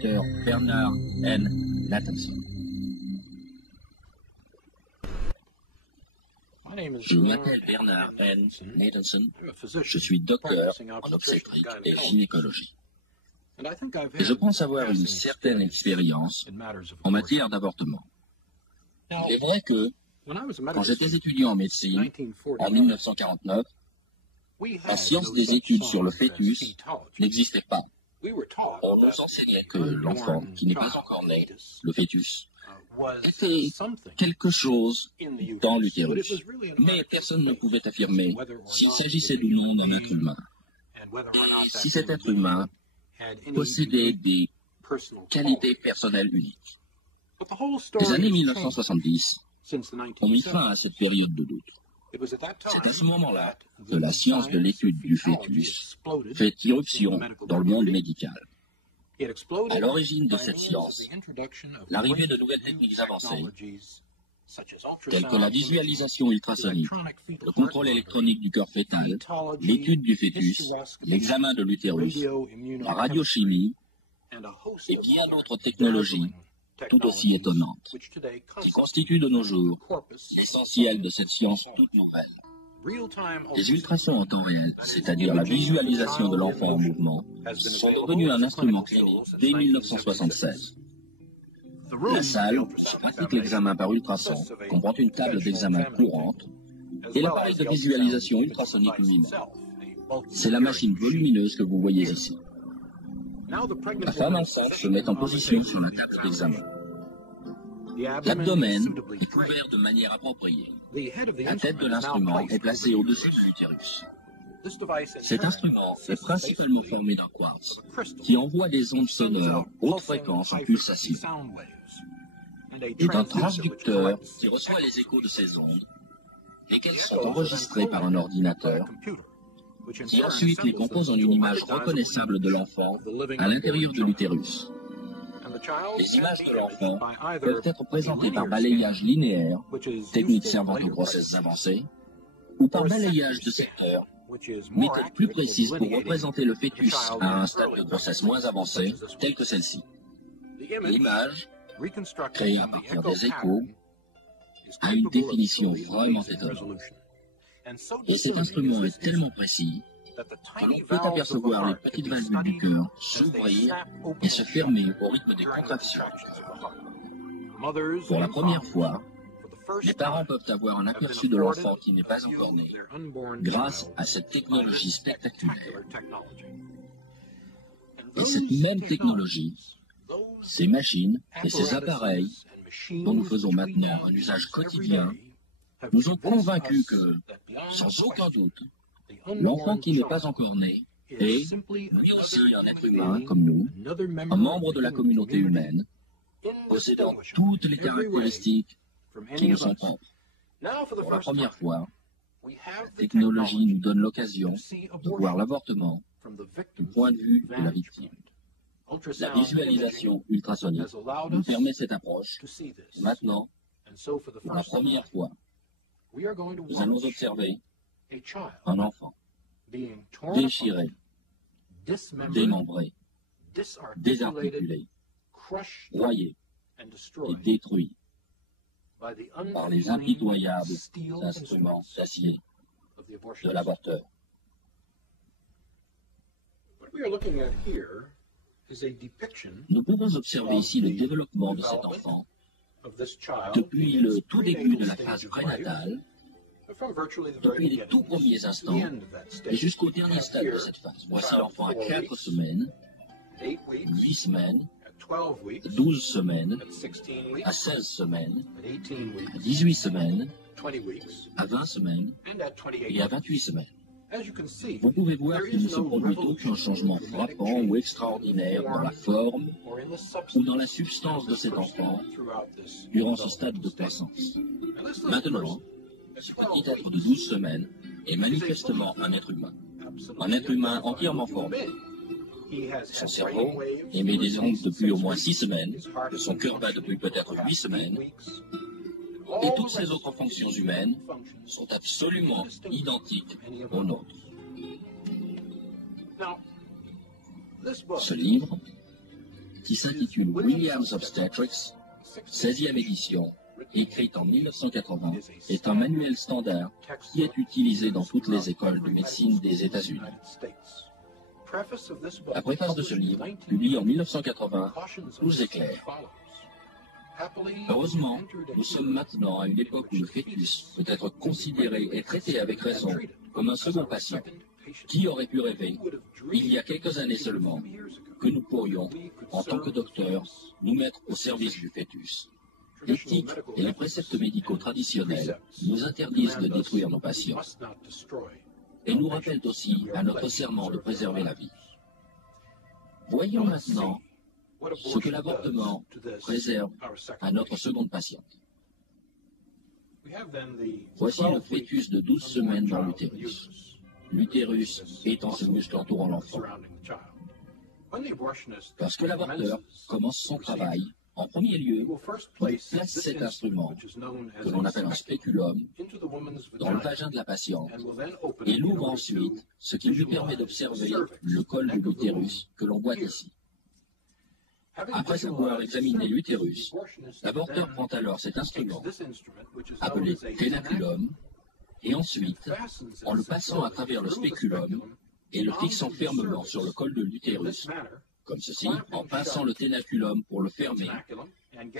Dr Bernard N. Nathanson. Je m'appelle Bernard N. Nathanson, je suis docteur en obstétrique et gynécologie. Et je pense avoir une certaine expérience en matière d'avortement. Il est vrai que, quand j'étais étudiant en médecine, en 1949, la science des études sur le fœtus n'existait pas. On nous enseignait que l'enfant qui n'est pas encore né, le fœtus, était quelque chose dans l'utérus. Mais personne ne pouvait affirmer s'il s'agissait ou non d'un être humain. Et si cet être humain possédait des qualités personnelles uniques. Les années 1970 ont mis fin à cette période de doute. C'est à ce moment-là que la science de l'étude du fœtus fait irruption dans le monde médical. À l'origine de cette science, l'arrivée de nouvelles techniques avancées, telles que la visualisation ultrasonique, le contrôle électronique du cœur fœtal, l'étude du fœtus, l'examen de l'utérus, la radiochimie et bien d'autres technologies tout aussi étonnantes, qui constituent de nos jours l'essentiel de cette science toute nouvelle. Les ultrasons en temps réel, c'est-à-dire la visualisation de l'enfant en mouvement, sont devenus un instrument clinique dès 1976. La salle qui pratique l'examen par ultrason comprend une table d'examen courante et l'appareil de visualisation ultrasonique lui-même. C'est la machine volumineuse que vous voyez ici. La femme enceinte se met en position sur la table d'examen. L'abdomen est couvert de manière appropriée. La tête de l'instrument est placée au-dessus de l'utérus. Cet instrument est principalement formé d'un quartz qui envoie des ondes sonores haute fréquence en pulsation et d'un transducteur qui reçoit les échos de ces ondes, lesquelles sont enregistrées par un ordinateur qui ensuite les compose en une image reconnaissable de l'enfant à l'intérieur de l'utérus. Les images de l'enfant peuvent être présentées par balayage linéaire, technique servant aux grossesses avancées, ou par balayage de secteur, méthode plus précise pour représenter le fœtus à un stade de grossesse moins avancé, tel que celle-ci. L'image, créée à partir des échos, a une définition vraiment étonnante. Et cet instrument est tellement précis que l'on peut apercevoir les petites valvules du cœur s'ouvrir et se fermer au rythme des contractions. Pour la première fois, les parents peuvent avoir un aperçu de l'enfant qui n'est pas encore né, grâce à cette technologie spectaculaire. Et cette même technologie, ces machines et ces appareils dont nous faisons maintenant un usage quotidien, nous ont convaincus que, sans aucun doute, l'enfant qui n'est pas encore né est, lui aussi, un être humain comme nous, un membre de la communauté humaine, possédant toutes les caractéristiques qui nous sont propres. Pour la première fois, la technologie nous donne l'occasion de voir l'avortement du point de vue de la victime. La visualisation ultrasonique nous permet cette approche. Maintenant, pour la première fois, nous allons observer un enfant déchiré, démembré, désarticulé, broyé et détruit par les impitoyables instruments d'acier de l'avorteur. Nous pouvons observer ici le développement de cet enfant depuis le tout début de la phase prénatale, depuis les tout premiers instants et jusqu'au dernier stade de cette phase. Voici l'enfant à 4 semaines, 8 semaines, 12 semaines, à 16 semaines, à 18 semaines, à 20 semaines et à 28 semaines. Vous pouvez voir qu'il ne se produit aucun changement frappant ou extraordinaire dans la forme ou dans la substance de cet enfant durant ce stade de croissance. Maintenant, ce petit être de 12 semaines est manifestement un être humain entièrement formé. Son cerveau émet des ondes depuis au moins 6 semaines, son cœur bat depuis peut-être 8 semaines, et toutes ces autres fonctions humaines sont absolument identiques aux nôtres. Ce livre, qui s'intitule Williams Obstetrics, 16e édition, écrite en 1980, est un manuel standard qui est utilisé dans toutes les écoles de médecine des États-Unis. La préface de ce livre, publié en 1980, nous éclaire. Heureusement, nous sommes maintenant à une époque où le fœtus peut être considéré et traité avec raison comme un second patient. Qui aurait pu rêver, il y a quelques années seulement, que nous pourrions, en tant que docteurs, nous mettre au service du fœtus? L'éthique et les préceptes médicaux traditionnels nous interdisent de détruire nos patients et nous rappellent aussi à notre serment de préserver la vie. Voyons maintenant ce que l'avortement préserve à notre seconde patiente. Voici le fœtus de 12 semaines dans l'utérus. L'utérus étant ce muscle entourant l'enfant. Lorsque l'avorteur commence son travail, en premier lieu, il place cet instrument, que l'on appelle un spéculum, dans le vagin de la patiente et l'ouvre ensuite, ce qui lui permet d'observer le col de l'utérus que l'on voit ici. Après avoir examiné l'utérus, l'avorteur prend alors cet instrument, appelé ténaculum, et ensuite, en le passant à travers le spéculum et le fixant fermement sur le col de l'utérus, comme ceci, en passant le ténaculum pour le fermer,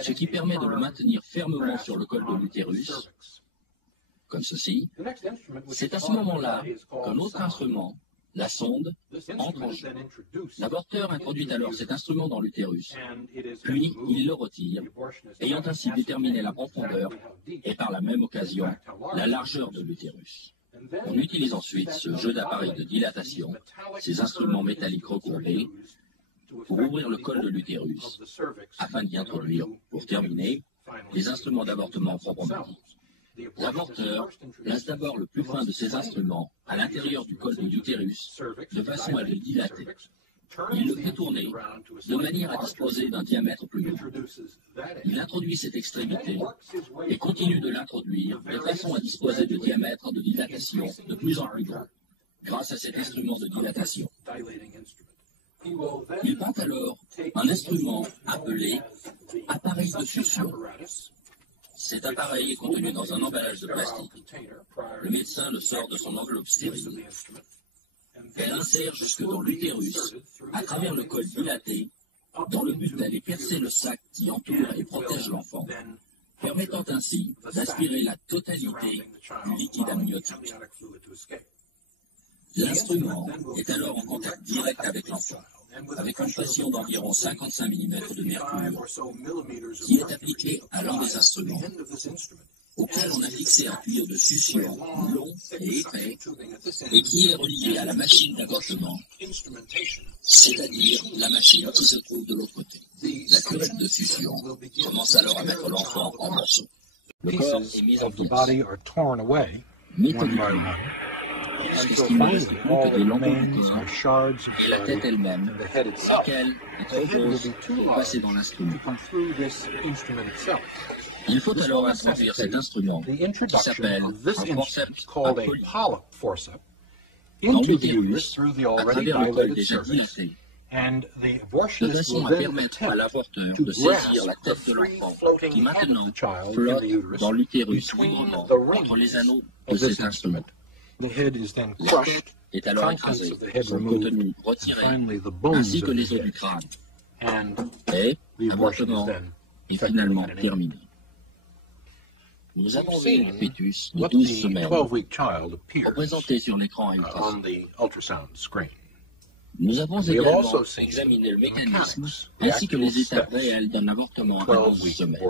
ce qui permet de le maintenir fermement sur le col de l'utérus, comme ceci, c'est à ce moment-là qu'un autre instrument, la sonde, entre en jeu. L'avorteur introduit alors cet instrument dans l'utérus, puis il le retire, ayant ainsi déterminé la profondeur et par la même occasion la largeur de l'utérus. On utilise ensuite ce jeu d'appareils de dilatation, ces instruments métalliques recourbés, pour ouvrir le col de l'utérus, afin d'y introduire, pour terminer, les instruments d'avortement proprement dit. L'avorteur place d'abord le plus fin de ces instruments à l'intérieur du col de l'utérus, de façon à le dilater. Il le fait tourner, de manière à disposer d'un diamètre plus grand. Il introduit cette extrémité et continue de l'introduire de façon à disposer de diamètres de dilatation de plus en plus grands, grâce à cet instrument de dilatation. Il prend alors un instrument appelé appareil de succion. Cet appareil est contenu dans un emballage de plastique. Le médecin le sort de son enveloppe stérile. Elle insère jusque dans l'utérus, à travers le col dilaté, dans le but d'aller percer le sac qui entoure et protège l'enfant, permettant ainsi d'aspirer la totalité du liquide amniotique. L'instrument est alors en contact direct avec l'enfant, avec une pression d'environ 55 mm de mercure, qui est appliquée à l'un des instruments, auquel on a fixé un tuyau de succion long et épais, et qui est relié à la machine d'avortement, c'est-à-dire la machine qui se trouve de l'autre côté. La cuvette de succion commence alors à mettre l'enfant en morceaux. Le corps est mis en pièces. Méthodiquement, ce qui ne reste plus que des lambeaux du corps et la tête elle-même, laquelle est trop grosse pour passer dans l'instrument. Il faut alors introduire cet instrument, qui s'appelle un forceps à poly, dans l'utérus, à travers le col déjà dilaté, de façon à permettre à l'avorteur de saisir la tête de l'enfant, qui maintenant flotte dans l'utérus librement entre les anneaux de cet instrument. La tête est alors écrasée, son contenu retiré, ainsi que les os du crâne. Et l'avortement est finalement terminé. Nous avons vu un fœtus de 12 semaines représenté sur l'écran à ultrasons. Nous avons également examiné le mécanisme ainsi que les étapes réelles d'un avortement à 12 semaines.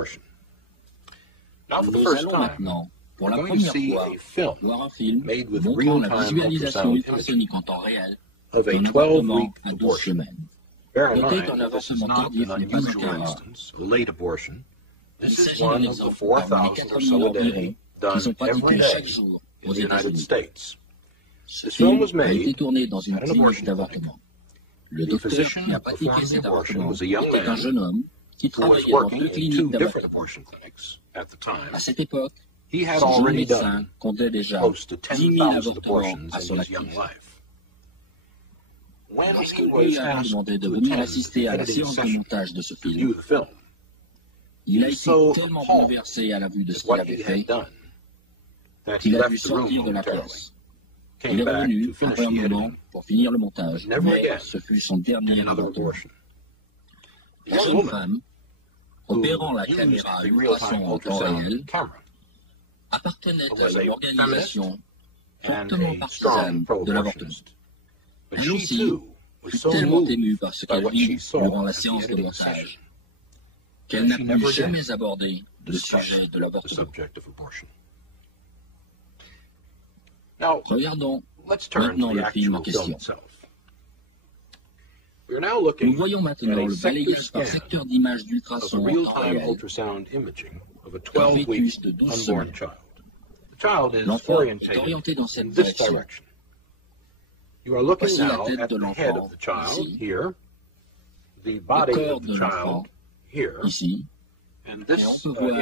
Nous allons maintenant, pour la première fois, voir un film montrant la visualisation ultrasonique en temps réel d'un avortement à 12 semaines. Notez qu'un avortement tardif n'est pas un cas rare. Il s'agit d'un exemple parmi les 4 millions environ qui sont pratiqués chaque jour aux États-Unis. Ce film a été tourné dans une clinique d'avortement. Le docteur qui a pratiqué cet avortement était un jeune homme qui travaillait dans 2 cliniques d'avortement. À cette époque, ce jeune médecin comptait déjà 10 000 avortements à son actif. Lorsque lui a demandé de venir assister à la séance de montage de ce film, il a été tellement bouleversé à la vue de ce qu'il avait fait qu'il a dû sortir de la pièce. Il est revenu après un moment pour finir le montage, mais ce fut son dernier avortement. La jeune femme, opérant la caméra à ultrasons en temps réel, appartenait à une organisation fortement partisane de l'avortement. Elle aussi fut tellement émue par ce qu'elle vit durant la séance de montage qu'elle n'a plus jamais abordé le sujet de l'avortement. Regardons maintenant le film en question. Nous voyons maintenant le balayage par secteur d'image d'ultrasons en temps réel d'un fœtus de 12 semaines. L'enfant est orienté dans cette direction. Voici la tête de l'enfant ici, le corps de l'enfant ici, et on peut voir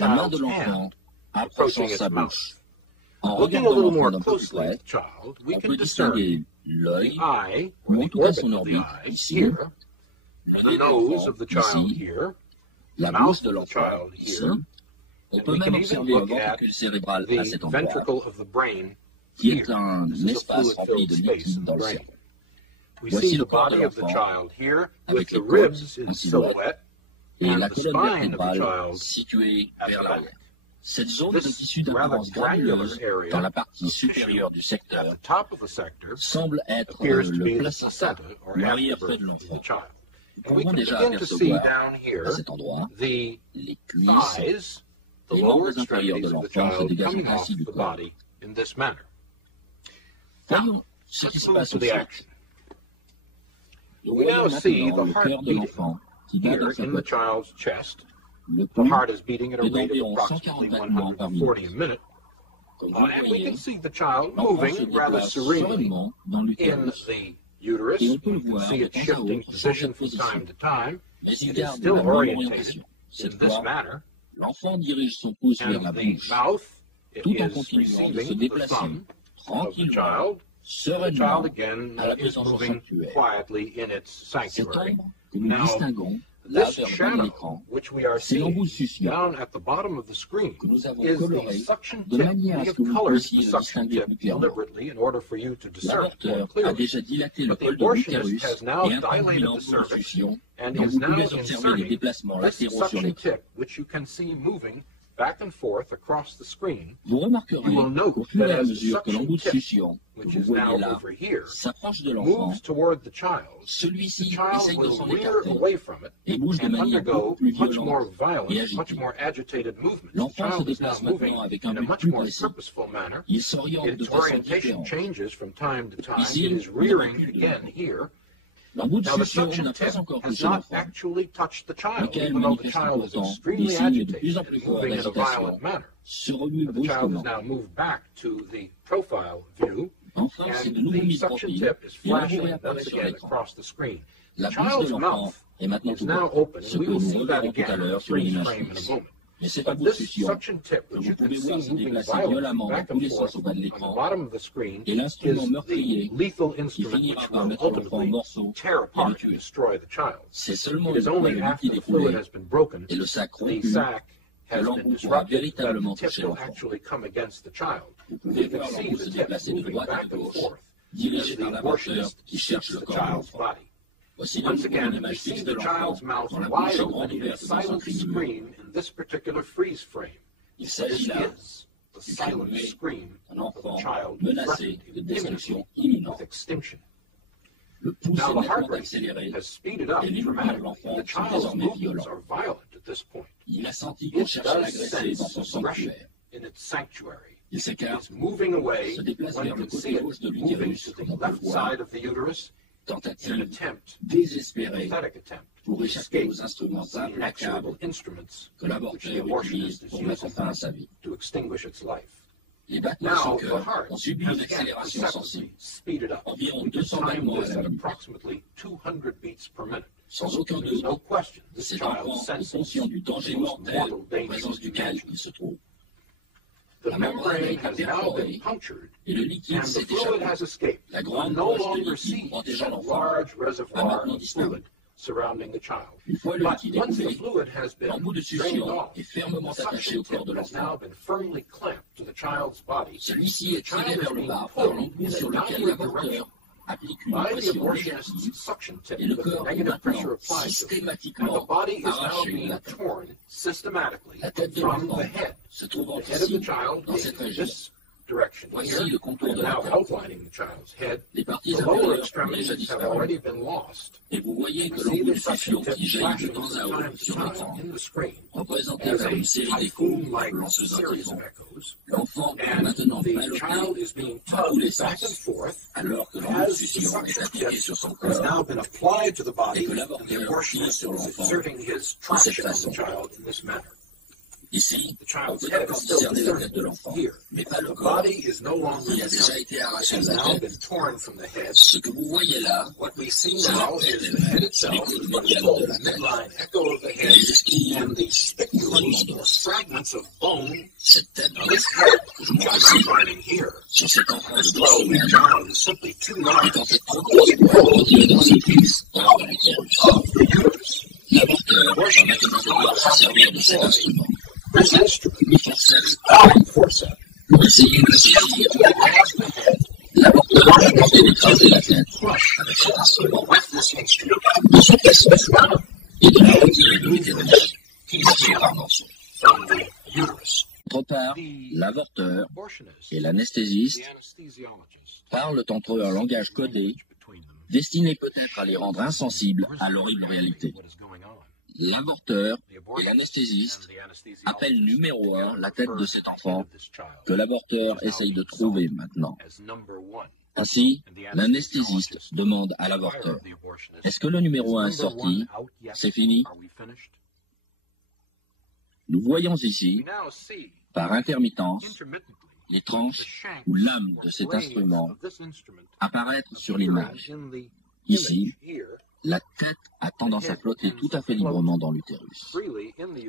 la main de l'enfant approchant sa bouche. En regardant l'enfant d'un peu plus près, on peut distinguer l'œil, ou en tout cas son orbite, ici, le nez de l'enfant, ici, la bouche de l'enfant, ici. On peut même observer un ventricule cérébral à cet endroit, qui est un espace rempli de liquide dans le cerveau. Voici le corps de l'enfant, avec les côtes en silhouette, et la colonne vertébrale située vers l'arrière. Cette zone de tissu d'apparence granuleuse dans la partie supérieure du secteur semble être le placenta, l'arrière-fait de l'enfant. Nous pouvons déjà apercevoir à cet endroit les cuisses, les membres inférieurs de l'enfant se dégageant ainsi du corps. Voyons ce qui se passe au centre. Nous voyons maintenant le cœur de l'enfant qui bat dans sa poitrine. Le pouls est d'environ 140 battements par minute. Comme vous le voyez, l'enfant se déplace sereinement dans l'utérus. Et on peut le voir de temps à autre changer de position. Mais il garde la même orientation. Cette fois, l'enfant dirige son pouce vers la bouche, tout en continuant de se déplacer tranquillement, sereinement, à la présence au sanctuaire. Cette ombre que nous distinguons là vers le bas de l'écran, c'est l'embout succiant que nous avons coloré de manière à ce que vous puissiez le distinguer plus clairement. L'avorteur a déjà dilaté le col de l'utérus et introduit l'embout succiant, dont vous pouvez observer les déplacements latéraux sur l'écran. Vous remarquerez qu'au fur et à mesure que l'embout succiant, que vous voyez là, s'approche de l'enfant, celui-ci essaye de s'en écarter et bouge de manière beaucoup plus violente et agitée. L'enfant se déplace maintenant avec un but plus précis. Il s'oriente de façon différente. Ici, il recule. L'embout de succion n'a pas encore touché l'enfant, lequel manifeste pourtant des signes de plus en plus forts d'agitation, se remue brusquement. Enfin, c'est de nouveau mis de profil et on vous réapparaît sur l'écran. La bouche de l'enfant est maintenant ouverte, ce que nous reverrons tout à l'heure sur une image fixe. Mais cet embout de succion, que vous pouvez voir se déplacer violemment dans tous les sens au bas de l'écran, est l'instrument meurtrier qui finira par mettre l'enfant en morceaux et le tuer. C'est seulement une fois le liquide écoulé et le sac rompu que l'embout pourra véritablement toucher l'enfant. Vous pouvez voir l'embout se déplacer de droite à gauche, dirigé par l'avorteur qui cherche le corps de l'enfant. Voici de nouveau une image fixe de l'enfant, dont la bouche est grande ouverte dans son crime. Il s'agit là du cri muet d'un enfant menacé de destruction imminente. Le pouls est nettement accéléré et les mouvements de l'enfant sont désormais violents. Il a senti qu'on cherchait à l'agresser dans son sanctuaire. Il s'écarte, se déplace vers le côté gauche de l'utérus, comme on peut le voir, tentative désespérée pour échapper aux instruments implacables que l'avorteur utilise pour mettre fin à sa vie. Les battements de son cœur ont subi une accélération sensible, environ 200 battements à la minute. Sans aucun doute, cet enfant est conscient du danger mortel en présence duquel il se trouve. La membrane a été perforée et le liquide s'est échappé. La grande poche de liquide protégeant l'enfant a maintenant disparu. Une fois le liquide écoulé, l'embout de succion est fermement attaché au corps de l'enfant. Celui-ci est tiré vers le bas par l'embout sur lequel l'avorteur applique une pression négative et le corps est maintenant systématiquement arraché de la tête. La tête de l'enfant se trouvant ici, dans cette région. Voici le contour de la tête. Les parties inférieures ont déjà disparu. Et vous voyez que l'embout de succion qui jaillit de temps à autre sur l'écran, représenté par une série d'échos lancés d'un téléphone. L'enfant est maintenant ballotté dans tous les sens, alors que l'embout de succion est appliqué sur son corps et que l'avorteur tire sur l'enfant de cette façon. Ici, on peut encore discerner la tête de l'enfant, mais pas le corps, qui a déjà été arraché de la tête. Ce que vous voyez là, c'est la tête, l'écoute médiane de la tête, et les esquilles fragments d'os. Cette tête que je vous précise, sur cet enfant de 2 semaines, est en fait trop grosse pour continuer dans ses cuisses hors de l'utérus. L'avorteur va maintenant devoir se servir de cet instrument. Le forceps pour essayer de saisir l'avorteur va tenter d'écraser la tête avec cet instrument de son pacemaker et de la retirer de l'utérus qui est tiré par morceaux. D'autre part, l'avorteur et l'anesthésiste parlent entre eux un langage codé destiné peut-être à les rendre insensibles à l'horrible réalité. L'avorteur et l'anesthésiste appellent numéro 1 la tête de cet enfant que l'avorteur essaye de trouver maintenant. Ainsi, l'anesthésiste demande à l'avorteur « Est-ce que le numéro 1 est sorti? C'est fini ?» Nous voyons ici, par intermittence, les tranches ou lames de cet instrument apparaître sur l'image. Ici, la tête a tendance à flotter tout à fait librement dans l'utérus.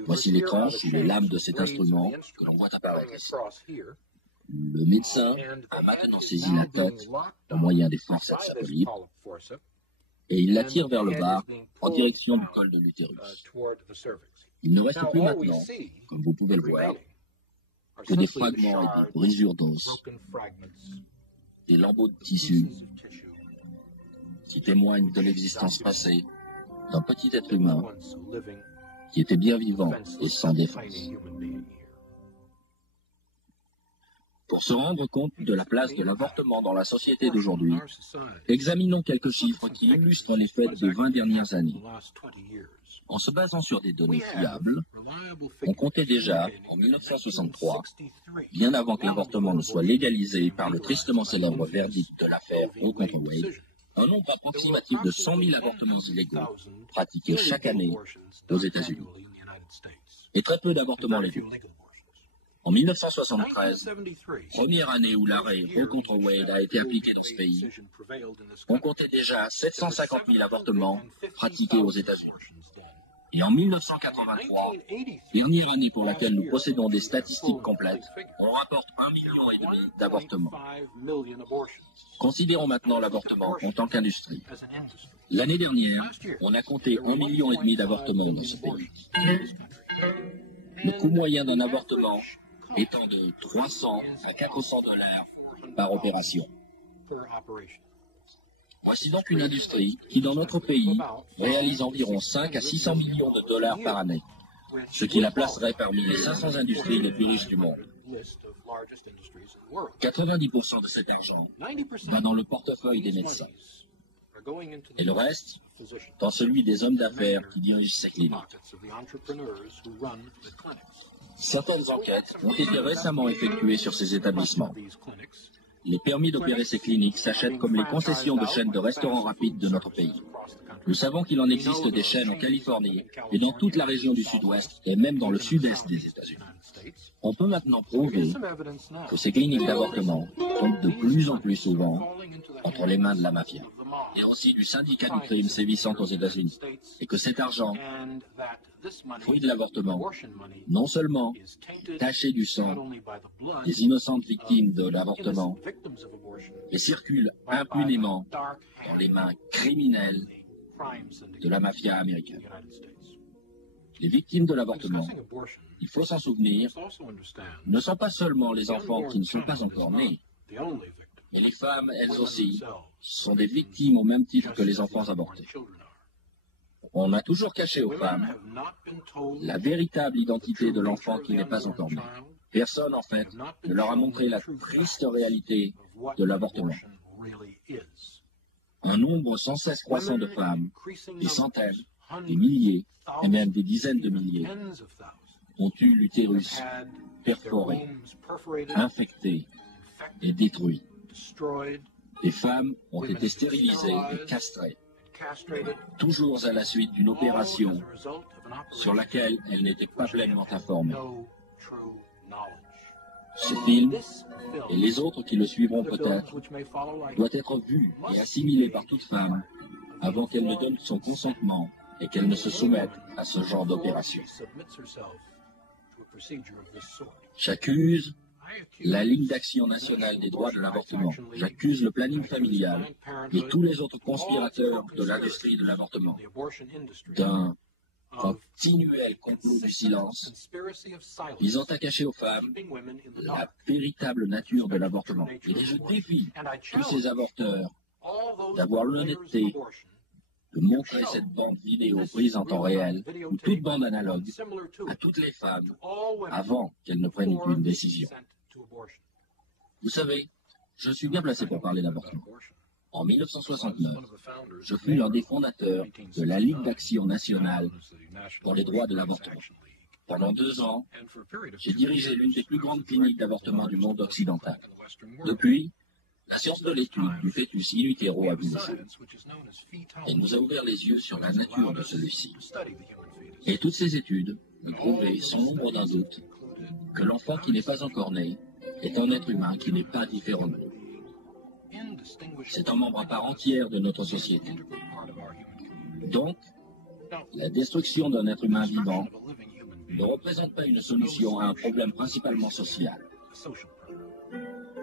Voici les tranches ou les lames de cet instrument que l'on voit apparaître ici. Le médecin a maintenant saisi la tête au moyen des forceps à polype et il la tire vers le bas en direction du col de l'utérus. Il ne reste plus maintenant, comme vous pouvez le voir, que des fragments et des brisures d'os, des lambeaux de tissu qui témoignent de l'existence passée d'un petit être humain qui était bien vivant et sans défense. Pour se rendre compte de la place de l'avortement dans la société d'aujourd'hui, examinons quelques chiffres qui illustrent les faits des 20 dernières années. En se basant sur des données fiables, on comptait déjà, en 1963, bien avant que l'avortement ne soit légalisé par le tristement célèbre verdict de l'affaire Roe contre Wade, un nombre approximatif de 100 000 avortements illégaux pratiqués chaque année aux États-Unis, et très peu d'avortements légaux. En 1973, première année où l'arrêt Roe contre Wade a été appliqué dans ce pays, on comptait déjà 750 000 avortements pratiqués aux États-Unis. Et en 1983, dernière année pour laquelle nous possédons des statistiques complètes, on rapporte 1,5 million d'avortements. Considérons maintenant l'avortement en tant qu'industrie. L'année dernière, on a compté 1,5 million d'avortements dans ce pays. Le coût moyen d'un avortement étant de 300 à 400 $ par opération. Voici donc une industrie qui, dans notre pays, réalise environ 5 à 600 millions de dollars par année, ce qui la placerait parmi les 500 industries les plus riches du monde. 90% de cet argent va dans le portefeuille des médecins, et le reste dans celui des hommes d'affaires qui dirigent ces cliniques. Certaines enquêtes ont été récemment effectuées sur ces établissements. Les permis d'opérer ces cliniques s'achètent comme les concessions de chaînes de restaurants rapides de notre pays. Nous savons qu'il en existe des chaînes en Californie et dans toute la région du Sud-Ouest et même dans le Sud-Est des États-Unis. On peut maintenant prouver que ces cliniques d'avortement tombent de plus en plus souvent entre les mains de la mafia. et aussi du syndicat du crime sévissant aux États-Unis, et que cet argent, fruit de l'avortement, non seulement est taché du sang des innocentes victimes de l'avortement, mais circule impunément dans les mains criminelles de la mafia américaine. Les victimes de l'avortement, il faut s'en souvenir, ne sont pas seulement les enfants qui ne sont pas encore nés, mais les femmes, elles aussi, sont des victimes au même titre que les enfants avortés. On a toujours caché aux femmes la véritable identité de l'enfant qui n'est pas encore né. Personne, en fait, ne leur a montré la triste réalité de l'avortement. Un nombre sans cesse croissant de femmes, des centaines, des milliers, et même des dizaines de milliers, ont eu l'utérus perforé, infecté et détruit. Des femmes ont été stérilisées et castrées, toujours à la suite d'une opération sur laquelle elles n'étaient pas pleinement informées. Ce film, et les autres qui le suivront peut-être, doit être vu et assimilé par toute femme avant qu'elle ne donne son consentement et qu'elle ne se soumette à ce genre d'opération. J'accuse la Ligue d'action nationale des droits de l'avortement. J'accuse le planning familial et tous les autres conspirateurs de l'industrie de l'avortement d'un continuel complot du silence visant à cacher aux femmes la véritable nature de l'avortement. Et je défie tous ces avorteurs d'avoir l'honnêteté de montrer cette bande vidéo prise en temps réel ou toute bande analogue à toutes les femmes avant qu'elles ne prennent une décision. Vous savez, je suis bien placé pour parler d'avortement. En 1969, je fus l'un des fondateurs de la Ligue d'action nationale pour les droits de l'avortement. Pendant 2 ans, j'ai dirigé l'une des plus grandes cliniques d'avortement du monde occidental. Depuis, la science de l'étude du fœtus in utero a vu le jour. Elle nous a ouvert les yeux sur la nature de celui-ci. Et toutes ces études ont prouvé, sans l'ombre d'un doute, que l'enfant qui n'est pas encore né est un être humain qui n'est pas différent de nous. C'est un membre à part entière de notre société. Donc, la destruction d'un être humain vivant ne représente pas une solution à un problème principalement social.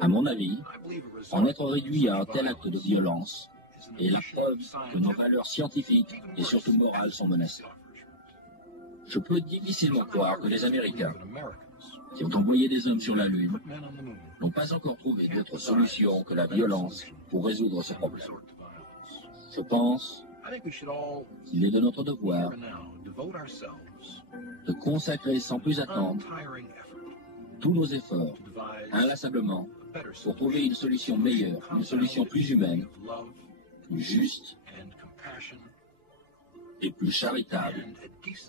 À mon avis, en être réduit à un tel acte de violence est la preuve que nos valeurs scientifiques et surtout morales sont menacées. Je peux difficilement croire que les Américains, qui ont envoyé des hommes sur la Lune, n'ont pas encore trouvé d'autre solution que la violence pour résoudre ce problème. Je pense qu'il est de notre devoir de consacrer sans plus attendre tous nos efforts, inlassablement, pour trouver une solution meilleure, une solution plus humaine, plus juste et plus charitable,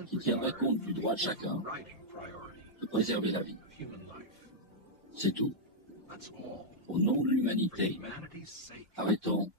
qui tiendrait compte du droit de chacun de préserver la vie. C'est tout. Au nom de l'humanité, arrêtons.